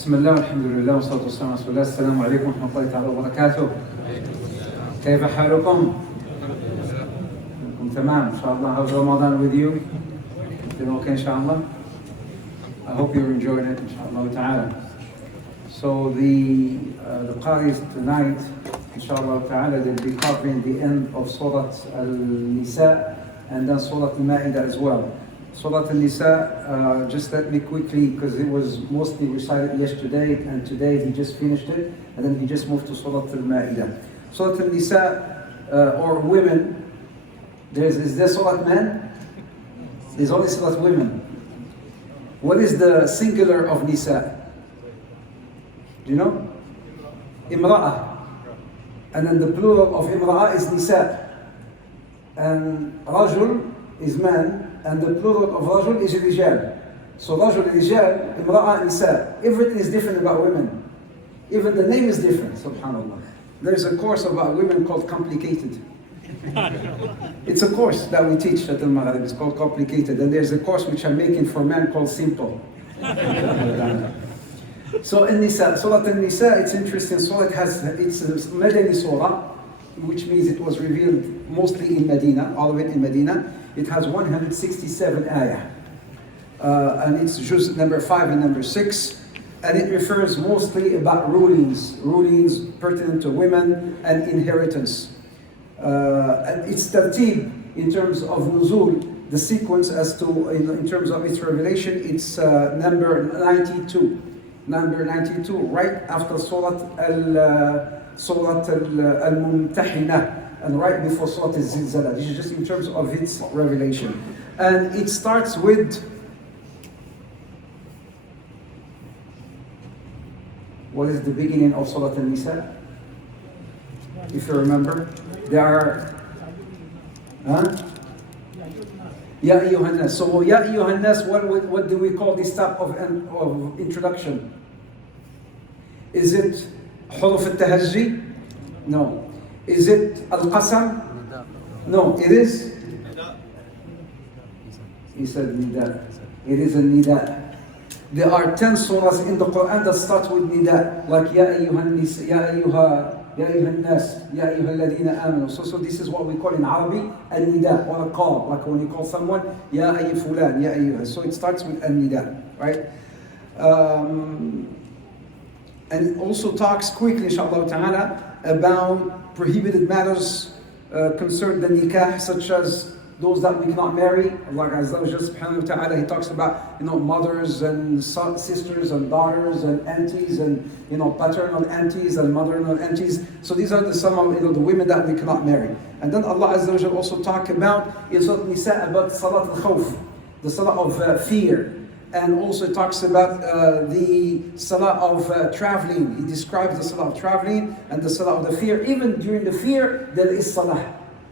بسم الله والحمد لله والصلاة والسلام على رسول الله. السلام عليكم ورحمة الله تعالى وبركاته. كيف حالكم؟ تمام إن شاء الله. How's Ramadan with you? Doing okay inshallah? I hope you're enjoying it inshallah ta'ala. So the Qaris tonight inshallah ta'ala, they'll be covering the end of Surah Al-Nisa and then Surah Al-Maeda as well. Surah Al-Nisa, just let me quickly, because it was mostly recited yesterday and today he just finished it and then he just moved to Surah Al-Maeda. Surah Al-Nisa, or women, is there Surah men? There's only Surah women. What is the singular of Nisa? Do you know? Imra'ah. And then the plural of Imra'ah is Nisa. And Rajul is man. And the plural of Rajul is Rijal. So Rajul, Rijal, Imra'ah, Nisa. Everything is different about women. Even the name is different, subhanAllah. There's a course about women called Complicated. It's a course that we teach at Al-Maghrib. It's called Complicated. And there's a course which I'm making for men called Simple. So in Nisa, Surah Al-Nisa, it's interesting. So it's a Madani Surah, which means it was revealed mostly in Medina, all of it in Medina. It has 167 ayah. And it's juz number 5 and number 6. And it refers mostly about rulings pertinent to women and inheritance. And it's tartib in terms of nuzul, the sequence as to, in terms of its revelation, it's number 92. Number 92, right after Surah Al-Mumtahina, and right before Surah Al-Zilzala. This is just in terms of its revelation. And it starts with, what is the beginning of Surah Al-Nisa? If you remember, there are, Ya ayyuhan nas. So Ya ayyuhan nas, what do we call this type of introduction? Is it Huruf al-Tahajji? No. Is it Al-Qasam? No, it is? He said Nida. It is a Nida. There are 10 surahs in the Quran that start with Nida, like Ya ayyuhan nas, Ya ayyuhan nas, Ya ayyuhan ladina amanu. So this is what we call in Arabic Al-Nida, or a call, like when you call someone, Ya ayy fulan, Ya ayyuhan. So it starts with Al-Nida, right? And it also talks quickly, inshallah ta'ala, about prohibited matters concerning the nikah, such as those that we cannot marry. Allah Azza wa Jalla subhanahu wa ta'ala, He talks about, mothers and sisters and daughters and aunties and, paternal aunties and maternal aunties. So these are some of, the women that we cannot marry. And then Allah Azza wa Jalla also talk about, in Surah Nisa, about Salat al-Khawf, the Salah of fear. And also it talks about the salah of traveling. He describes the salah of traveling and the salah of the fear. Even during the fear, there is salah.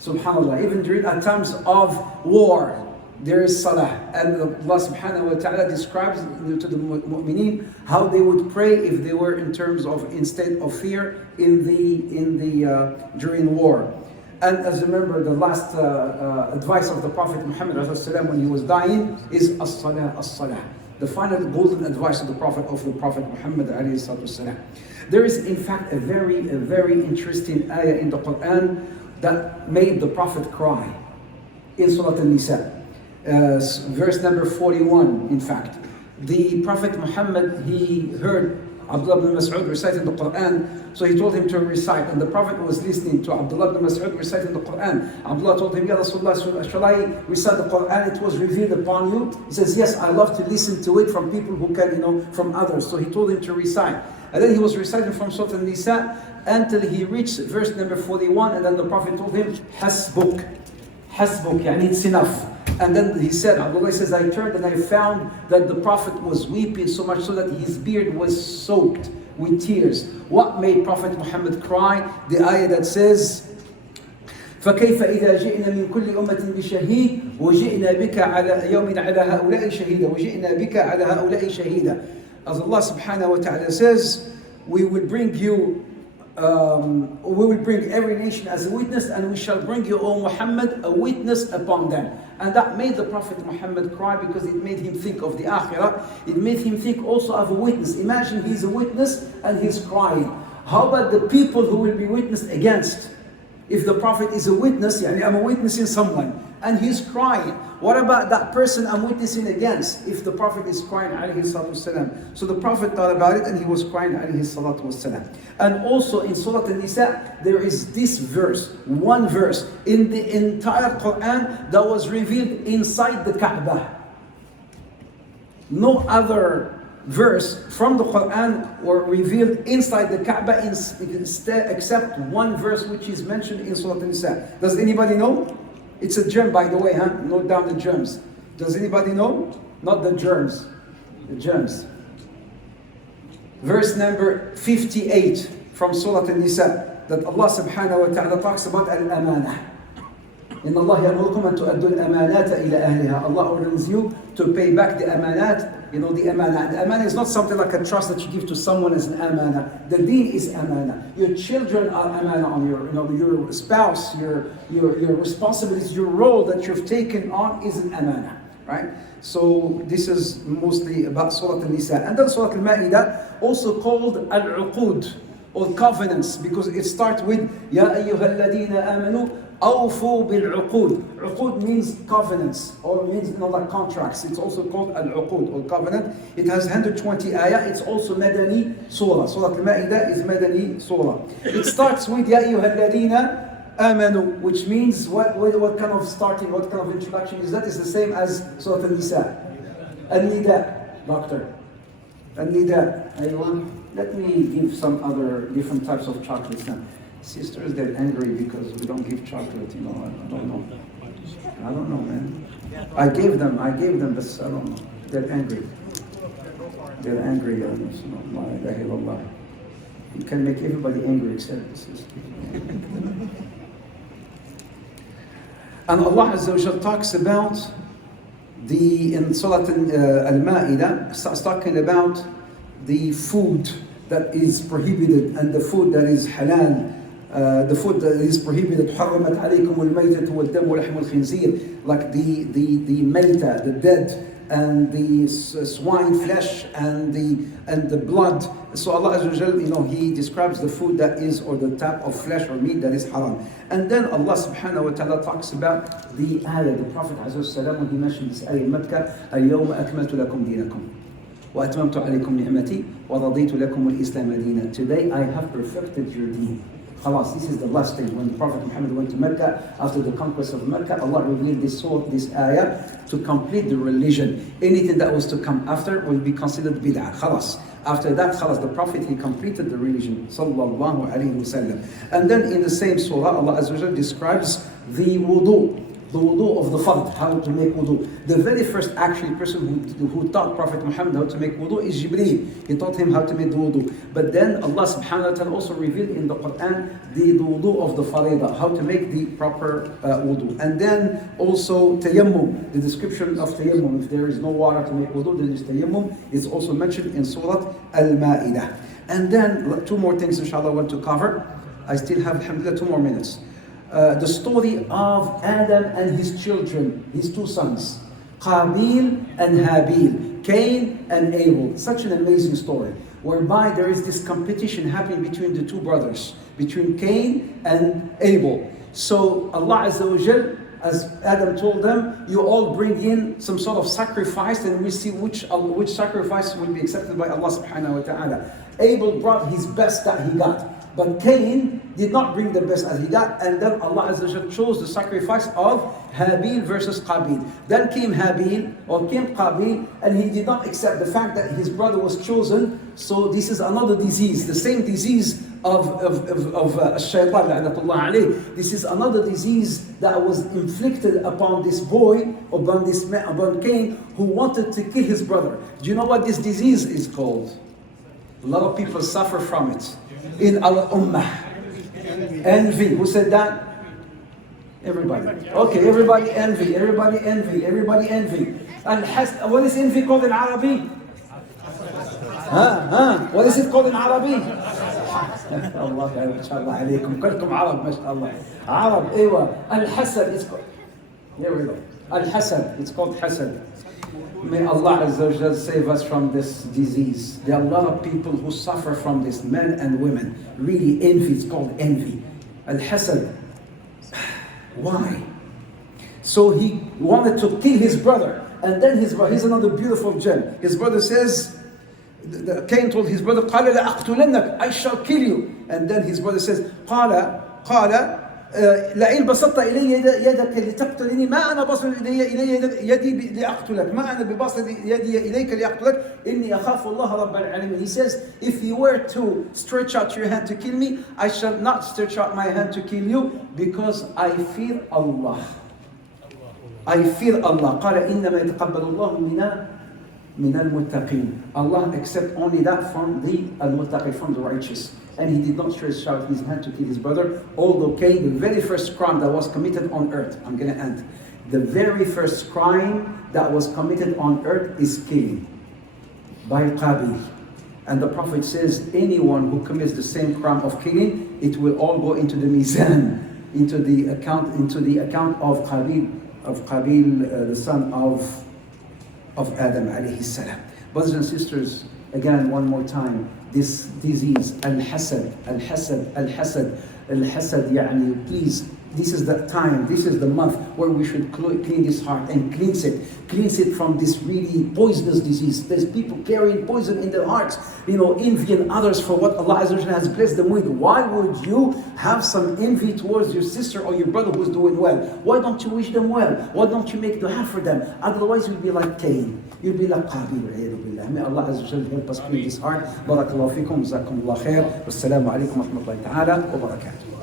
Subhanallah. Even during times of war, there is salah. And Allah subhanahu wa ta'ala describes to the mu'mineen how they would pray if they were in state of fear during war. And as you remember, the last advice of the Prophet Muhammad when he was dying is as-salah, as-salah. The final golden advice of the Prophet Muhammad. There is in fact a very interesting ayah in the Quran that made the Prophet cry in Surah Al-Nisa. Verse number 41, in fact. The Prophet Muhammad, he heard Abdullah ibn Mas'ud reciting the Quran, so he told him to recite, and the Prophet was listening to Abdullah ibn Mas'ud reciting the Quran. Abdullah told him, Ya Rasulullah, shall I recite the Quran? It was revealed upon you. He says, yes, I love to listen to it from people who can, from others. So he told him to recite. And then he was reciting from Surah Al-Nisa until he reached verse number 41, and then the Prophet told him, Hasbuk, yani it's enough. And then he said, Abdullah says, I turned and I found that the Prophet was weeping so much so that his beard was soaked with tears. What made Prophet Muhammad cry? The ayah that says, فكيف إذا جئنا من كل أمة بشهيد وجئنا بك على يوم على هؤلاء شهيدا وجئنا بك على هؤلاء شهيدا. As Allah subhanahu wa ta'ala says, we will bring every nation as a witness, and we shall bring you, O Muhammad, a witness upon them. And that made the Prophet Muhammad cry because it made him think of the akhirah. It made him think also of a witness. Imagine he's a witness and he's crying. How about the people who will be witnessed against? If the Prophet is a witness, yani I'm witnessing someone, and he's crying. What about that person I'm witnessing against? If the Prophet is crying, alayhi salatu wasalam. So the Prophet thought about it and he was crying, alayhi salatu wasalam. And also in Surah An-Nisa, there is this verse, one verse in the entire Quran that was revealed inside the Kaaba. No other verse from the Quran were revealed inside the Kaaba except one verse which is mentioned in Surah An-Nisa. Does anybody know? It's a germ, by the way, huh? Note down the germs. Does anybody know? Not the germs, the germs. Verse number 58 from Surah An-Nisa, that Allah subhanahu wa ta'ala talks about al-amanah. إن الله يأمركم أن تؤدوا الأمانات إلى أهلها. Allah orders you to pay back the amanat. You know the amana. The amana is not something like a trust that you give to someone as an amana. The deen is amana. Your children are amana on your spouse, your responsibilities, your role that you've taken on is an amana, right? So this is mostly about Surah An-Nisa. And then Surah Al-Maeda, also called Al-Uqud, or covenants, because it starts with Ya ayyuha alladhina amanu awfu bil-uqud. Uqud means covenants, or means like contracts. It's also called al-uqud, or covenant. It has 120 ayah. It's also Madani surah. Surah Al-Ma'idah is Madani surah. It starts with Ya ayyuha alladhina amanu, which means what kind of starting, what kind of introduction is that? It's the same as Surah An-Nisa. Al-Nida, doctor. Al-Nida, aywa. Let me give some other different types of chocolates now. Sisters, they're angry because we don't give chocolate, I don't know. I don't know, man. I gave them, but I don't know. They're angry. They're angry. You can make everybody angry except the sisters. And Allah Azza wa Jal talks about in Surah Al-Ma'idah, starts talking about the food that is prohibited and the food that is halal. The food that is prohibited, حرمت عليكم الميتة والدم ولحم الخنزير, like the maita, the dead, and the swine flesh and the blood. So Allah Azza wa Jal, He describes the food that is, or the type of flesh or meat that is haram. And then Allah subhanahu wa ta'ala talks about the ayah, the Prophet Azza wa Sallam, when he mentioned this ayah in Mecca, اليوم أكملت لكم دينكم وأتممت عليكم نعمتي ورضيت لكم الإسلام دينا. Today I have perfected your deen. Khalas, this is the last thing. When the Prophet Muhammad went to Mecca, after the conquest of Mecca, Allah revealed this ayah to complete the religion. Anything that was to come after will be considered bid'ah. Khalas. After that, khalas, the Prophet, he completed the religion. Sallallahu alayhi wasallam. And then in the same surah, Allah Azza wa Jalla describes the wudu. The wudu of the fard, how to make wudu. The very first actually person who taught Prophet Muhammad how to make wudu is Jibreel. He taught him how to make the wudu. But then Allah subhanahu wa ta'ala also revealed in the Quran the wudu of the farida, how to make the proper wudu. And then also tayammum, the description of tayammum. If there is no water to make wudu, there is tayammum. It's also mentioned in Surah Al-Ma'idah. And then two more things inshallah I want to cover. I still have, alhamdulillah, 2 more minutes. The story of Adam and his children, his 2 sons, Qabil and Habil, Cain and Abel. Such an amazing story, whereby there is this competition happening between the 2 brothers, between Cain and Abel. So Allah Azza wa Jal, as Adam told them, you all bring in some sort of sacrifice, and we see which sacrifice will be accepted by Allah subhanahu wa ta'ala. Abel brought his best that he got, but Cain did not bring the best as he got, and then Allah Azza wa Jalla chose the sacrifice of Habil versus Qabil. Then came Qabil, and he did not accept the fact that his brother was chosen. So this is another disease, the same disease of Shaitan, la'natullah alayh. This is another disease that was inflicted upon this boy, upon Cain, who wanted to kill his brother. Do you know what this disease is called? A lot of people suffer from it in our ummah. Envy. Who said that? Everybody. Okay, everybody envy. And what is envy called in Arabic? What is it called in Arabic? Allah mashallah alaykum. كلكم عرب ما شاء الله. عرب, ايوه. الحسد is called. Here we go. Al-Hasad, it's called Hasad. May Allah Azza wa Jal save us from this disease. There are a lot of people who suffer from this, men and women. Really envy, it's called envy. Al-Hasad. Why? So he wanted to kill his brother. And then his brother, here's another beautiful gem. His brother says, Cain told his brother, قال لأقتلنك, I shall kill you. And then his brother says, قال لئن بسطت إلي يدك لتقتلني ما أنا باسط إلي يدي لأقتلك ما أنا بباسط يدي إليك لأقتلك إني أخاف الله رب العالمين. He says, if you were to stretch out your hand to kill me, I shall not stretch out my hand to kill you because I fear Allah. I fear Allah. قال إنما يتقبل الله من المتقين. Allah accept only that from the al-muttaqi, from the righteous. And he did not stretch out his hand to kill his brother. Although Cain, the very first crime that was committed on earth, I'm going to end. The very first crime that was committed on earth is killing by Qabil. And the Prophet says, anyone who commits the same crime of killing, it will all go into the mizan, into the account of Qabil, the son of Adam alayhi salam. Brothers and sisters, again, one more time, this disease, al-hasad, al-hasad, al-hasad, al-hasad, يعني, please, this is the time, this is the month where we should clean this heart and cleanse it from this really poisonous disease. There's people carrying poison in their hearts, envying others for what Allah Azza wa Jalla has blessed them with. Why would you have some envy towards your sister or your brother who's doing well? Why don't you wish them well? Why don't you make dua for them? Otherwise you'll be like Cain. You'll be like Qabil. May Allah Azza wa Jalla help us clean this heart. Barakallahu fikum, jazakumullah khair. Wassalamu alaikum wa rahmatullahi ta'ala wa barakatuh.